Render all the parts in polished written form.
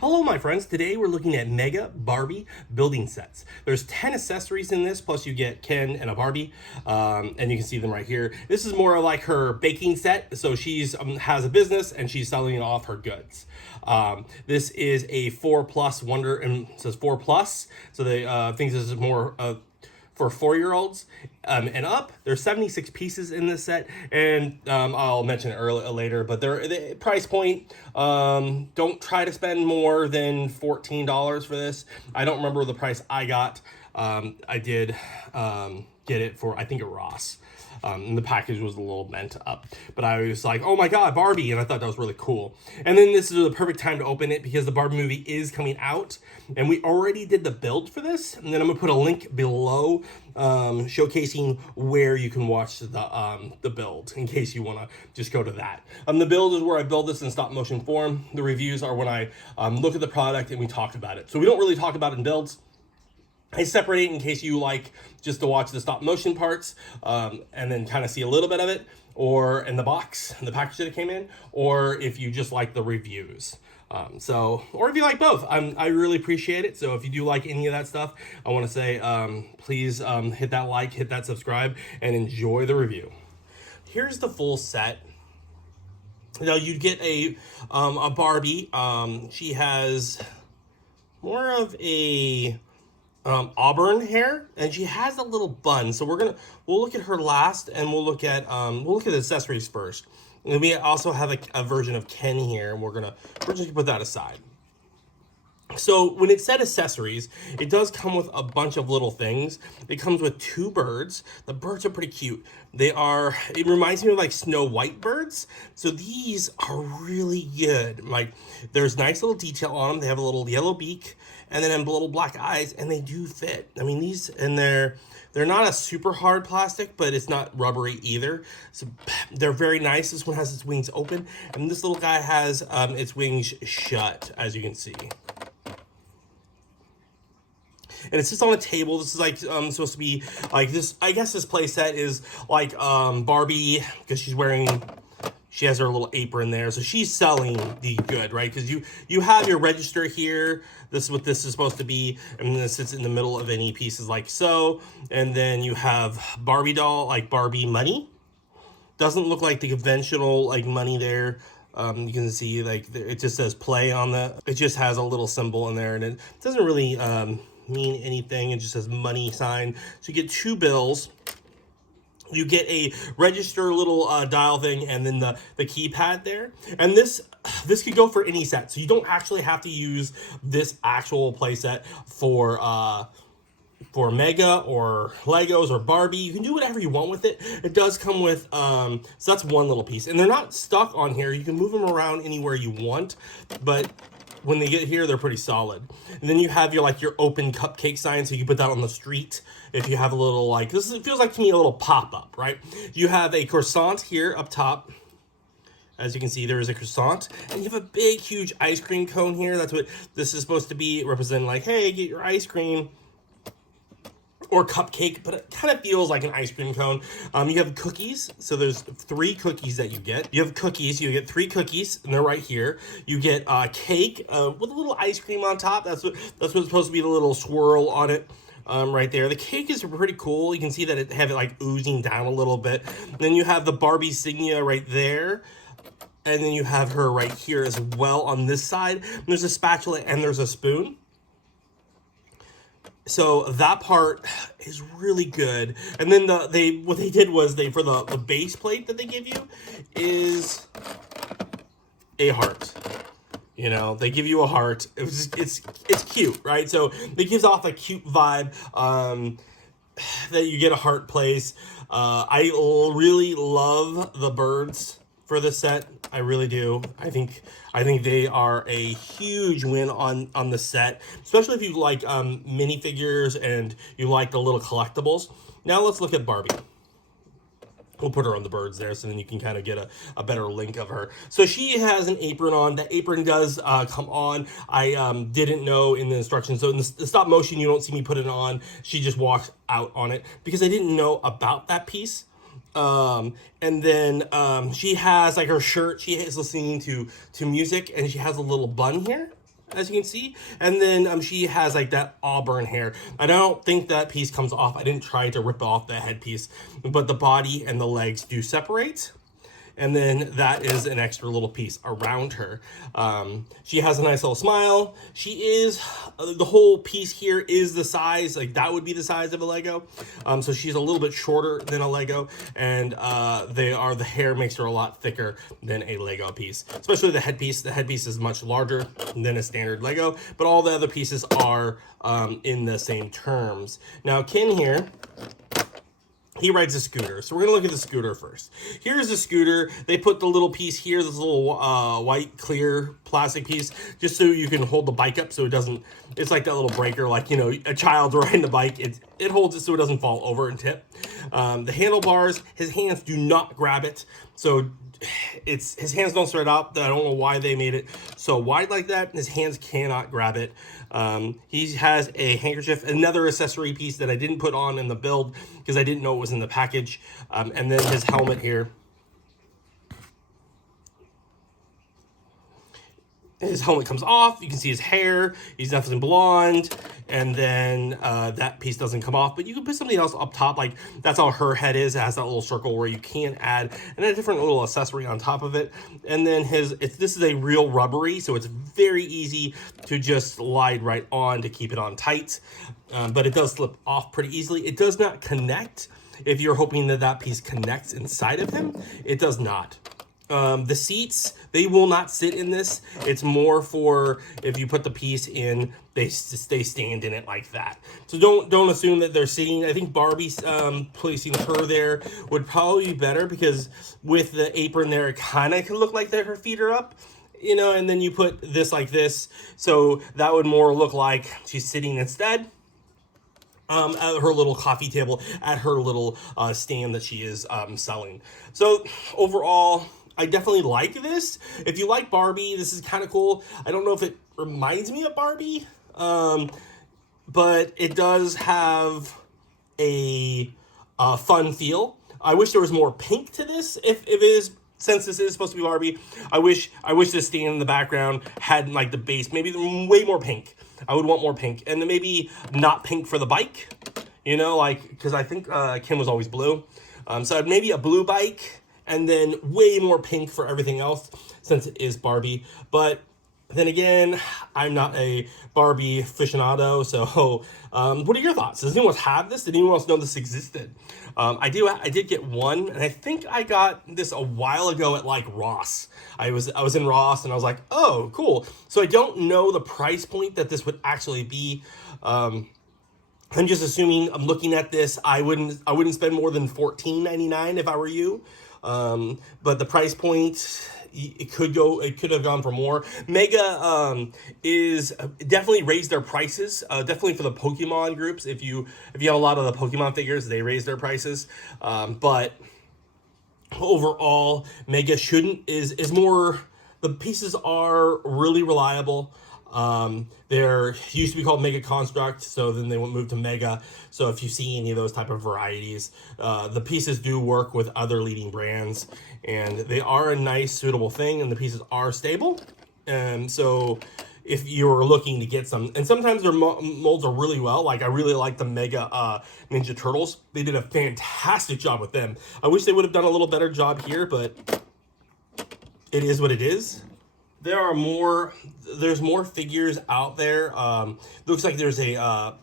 Hello my friends, today we're looking at Mega Barbie building sets. There's 10 accessories in this, plus you get Ken and a Barbie, and you can see them right here. This is more like her baking set, so she's has a business and she's selling off her goods. This is a 4 plus wonder, and it says 4 plus, so they think this is more for 4-year-olds and up. There's 76 pieces in this set, and I'll mention it later, but the price point, don't try to spend more than $14 for this. I don't remember the price I got. I did get it for, I think, at Ross. And the package was a little bent up, but I was like, oh my god, Barbie, and I thought that was really cool. And then this is the perfect time to open it because the Barbie movie is coming out, and we already did the build for this, and then I'm gonna put a link below showcasing where you can watch the build in case you want to just go to that. The build is where I build this in stop motion form. The reviews are when I look at the product and we talk about it. So we don't really talk about it in builds. I separate it in case you like just to watch the stop motion parts, and then kind of see a little bit of it, or in the box, in the package that it came in, or if you just like the reviews. Or if you like both, I really appreciate it. So if you do like any of that stuff, I want to say, please hit that like, hit that subscribe, and enjoy the review. Here's the full set. Now you get a Barbie. She has more of a auburn hair, and she has a little bun. So we'll look at her last, and we'll look at the accessories first. And we also have a version of Ken here, and we're just gonna put that aside. So when it said accessories, it does come with a bunch of little things. It comes with 2 birds. The birds are pretty cute. It reminds me of like Snow White birds. So these are really good. Like, there's nice little detail on them. They have a little yellow beak and then little black eyes, and they do fit. I mean, they're not a super hard plastic, but it's not rubbery either. So they're very nice. This one has its wings open, and this little guy has its wings shut, as you can see. And it's just on a table. This is like supposed to be like this. I guess this play set is like Barbie, because she has her little apron there, so she's selling the good, right? Because you have your register here. This is what this is supposed to be, and this sits in the middle of any pieces like so. And then you have Barbie doll, like Barbie money. Doesn't look like the conventional like money there. You can see like it just says play on the. It just has a little symbol in there, and it doesn't really mean anything. It just says money sign. So you get 2 bills. You get a register little dial thing, and then the keypad there. And this could go for any set, so you don't actually have to use this actual playset for Mega or Legos or Barbie. You can do whatever you want with it. It does come with so that's one little piece, and they're not stuck on here. You can move them around anywhere you want, but when they get here, they're pretty solid. And then you have your open cupcake sign, so you can put that on the street if you have a little it feels like to me a little pop-up, right? You have a croissant here up top. As you can see, there is a croissant, and you have a big, huge ice cream cone here. That's what this is supposed to be, representing like, hey, get your ice cream. Or cupcake, but it kind of feels like an ice cream cone. You have cookies, so there's 3 cookies that you get. You have cookies, you get 3 cookies, and they're right here. You get cake with a little ice cream on top. That's what's supposed to be the little swirl on it. Right there. The cake is pretty cool. You can see that it have it like oozing down a little bit. And then you have the Barbie Signia right there. And then you have her right here as well on this side. And there's a spatula and there's a spoon. So that part is really good. And then what they did was for the base plate that they give you is a heart. You know, they give you a heart. It's cute, right? So it gives off a cute vibe that you get a heart place. I really love the birds for this set. I really do. I think they are a huge win on the set, especially if you like minifigures and you like the little collectibles. Now let's look at Barbie. We'll put her on the birds there, so then you can kind of get a better link of her. So she has an apron on. The apron does come on. I didn't know in the instructions. So in the stop motion, you don't see me put it on. She just walks out on it because I didn't know about that piece. And then she has like her shirt. She is listening to music, and she has a little bun here. as you can see. And then she has like that auburn hair. I don't think that piece comes off. I didn't try to rip off the headpiece, but the body and the legs do separate. And then that is an extra little piece around her. She has a nice little smile. She is, the whole piece here is the size, like that would be the size of a Lego. So she's a little bit shorter than a Lego, and the hair makes her a lot thicker than a Lego piece, especially the headpiece. The headpiece is much larger than a standard Lego, but all the other pieces are in the same terms. Now, Ken here, he rides a scooter. So we're going to look at the scooter first. Here's the scooter. They put the little piece here, this little white clear plastic piece, just so you can hold the bike up so it doesn't, it's like that little breaker, like, you know, a child's riding the bike. It holds it so it doesn't fall over and tip. The handlebars, his hands do not grab it. So his hands don't spread out. I don't know why they made it so wide like that. His hands cannot grab it. He has a handkerchief, another accessory piece that I didn't put on in the build because I didn't know it was in the package. And then his helmet here. His helmet comes off. You can see his hair. He's definitely blonde. And then that piece doesn't come off. But you can put something else up top. Like, that's how her head is. It has that little circle where you can add and a different little accessory on top of it. And then this is a real rubbery, so it's very easy to just slide right on to keep it on tight. But it does slip off pretty easily. It does not connect. If you're hoping that that piece connects inside of him, it does not. The seats, they will not sit in this. It's more for if you put the piece in, they stand in it like that. So don't assume that they're sitting. I think Barbie's placing her there would probably be better, because with the apron there, it kind of can look like that her feet are up, you know, and then you put this like this. So that would more look like she's sitting instead. At her little coffee table, at her little stand that she is selling. So overall, I definitely like this. If you like Barbie, this is kind of cool. I don't know if it reminds me of Barbie, but it does have a fun feel. I wish there was more pink to this. If it is, since this is supposed to be Barbie, I wish the stand in the background had like the base, maybe way more pink. I would want more pink, and then maybe not pink for the bike, you know, like, because I think Kim was always blue. So maybe a blue bike, and then way more pink for everything else, since it is Barbie. But then again, I'm not a Barbie aficionado, so what are your thoughts? Does anyone else have this? Did anyone else know this existed? I did get one, and I think I got this a while ago at like Ross. I was in Ross, and I was like, oh, cool. So I don't know the price point that this would actually be. I'm just assuming, I'm looking at this, I wouldn't spend more than $14.99 if I were you. But the price point, it could have gone for more. Mega is definitely raised their prices, definitely for the Pokemon groups. If you have a lot of the Pokemon figures, they raise their prices. But overall, Mega is more, the pieces are really reliable. They're used to be called Mega Construct, so then they moved to Mega. So if you see any of those type of varieties, the pieces do work with other leading brands, and they are a nice, suitable thing, and the pieces are stable. And so if you're looking to get some, and sometimes their molds are really well, like I really like the Mega Ninja Turtles. They did a fantastic job with them. I wish they would have done a little better job here, but it is what it is. There's more figures out there. Looks like there's a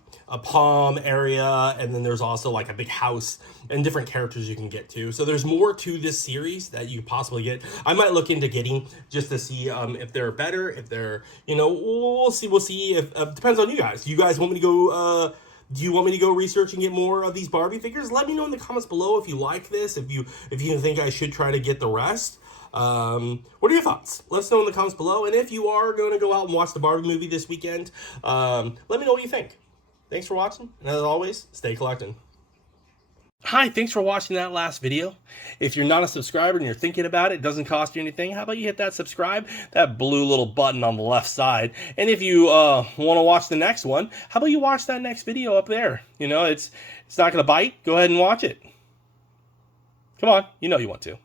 palm area, and then there's also like a big house and different characters you can get to. So there's more to this series that you possibly get. I might look into getting just to see if they're better, if they're, you know, we'll see. If depends on you guys. Do you guys want me to go? Do you want me to go research and get more of these Barbie figures? Let me know in the comments below if you like this. If you think I should try to get the rest. What are your thoughts? Let us know in the comments below. And if you are going to go out and watch the Barbie movie this weekend, let me know what you think. Thanks for watching, and as always, stay collecting. Hi, thanks for watching that last video. If you're not a subscriber and you're thinking about it, it doesn't cost you anything. How about you hit that subscribe, that blue little button on the left side. And if you want to watch the next one, how about you watch that next video up there? You know, it's not going to bite. Go ahead and watch it. Come on, you know you want to.